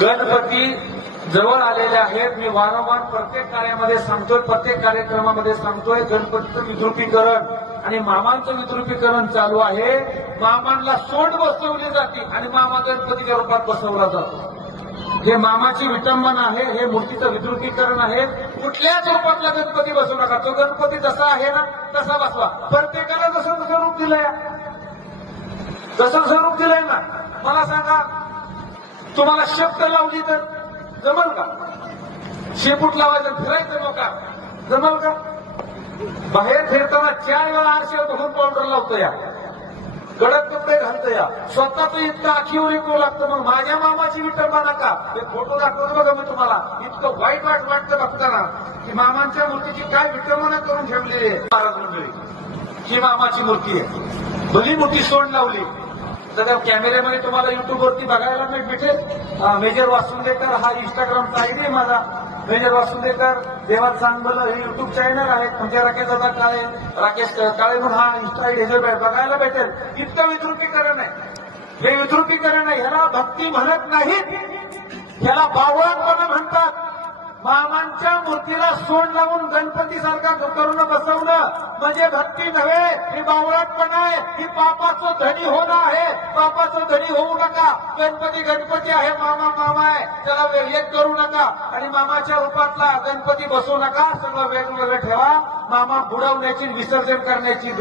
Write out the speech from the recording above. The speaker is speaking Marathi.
गणपती जवळ आलेले आहेत. मी वारंवार प्रत्येक कार्यामध्ये सांगतोय, प्रत्येक कार्यक्रमामध्ये सांगतोय, गणपतीचं विद्रुपीकरण आणि मामांचं विद्रुपीकरण चालू आहे. मामांना सोंड बसवली जाते आणि मामा गणपतीच्या रूपात बसवला जातो. हे मामाची विटंबना आहे, हे मूर्तीचं विद्रुपीकरण आहे. कुठल्याच रूपातला गणपती बसवू नका. तो गणपती जसा आहे ना तसा बसवा. प्रत्येकाला जसं जसं रूप दिलंय, जसं रूप दिलंय ना. मला सांगा, तुम्हाला शब्द लावली तर जमल का? शेपूट लावायचं फिरायचं नका, जमल का? बाहेर फिरताना 4 वेळा आरशे बघून पावडर लावतो या, कडक कपडे घालतो या, स्वतःच इतकं आखीवर येऊ लागतं. मग माझ्या मामाची विटंबना का? हे फोटो दाखवतो बघा मी तुम्हाला. इतकं वाईट वाटतं बघताना की मामांच्या मूर्तीची काय विटंबना करून ठेवली आहे महाराज मंडळी. ही मामाची मूर्ती आहे, भली मोठी सोंड लावली. तर कॅमेऱ्यामध्ये तुम्हाला युट्यूबवरती बघायला भेटेल. मेजर वासुंदेकर हा इंस्टाग्रामचा आयडी आहे माझा. मेजर वासुंदेकर देवात चांगलं हे युट्यूब चॅनल आहे. म्हणजे राकेश काळे म्हणून हा इंस्टा आयडी बघायला भेटेल. इतकं विद्रुपीकरण आहे, हे विद्रुपीकरण आहे. ह्याला भक्ती म्हणत नाहीत, ह्याला बावळटपणा म्हणतात. मामांच्या मूर्तीला सोंड लावून गणपतीसारखा करून बसवणं म्हणजे भक्ती नव्हे, ही बावळटपणा आहे. ही पापाचं धनी होणं आहे. पापाचं धनी होऊ नका. गणपती गणपती आहे, मामा मामा आहे, त्याला एक करू नका. आणि मामाच्या रूपातला गणपती बसवू नका. सगळं वेगवेगळं ठेवा. मामा बुडवण्याची, विसर्जन करण्याची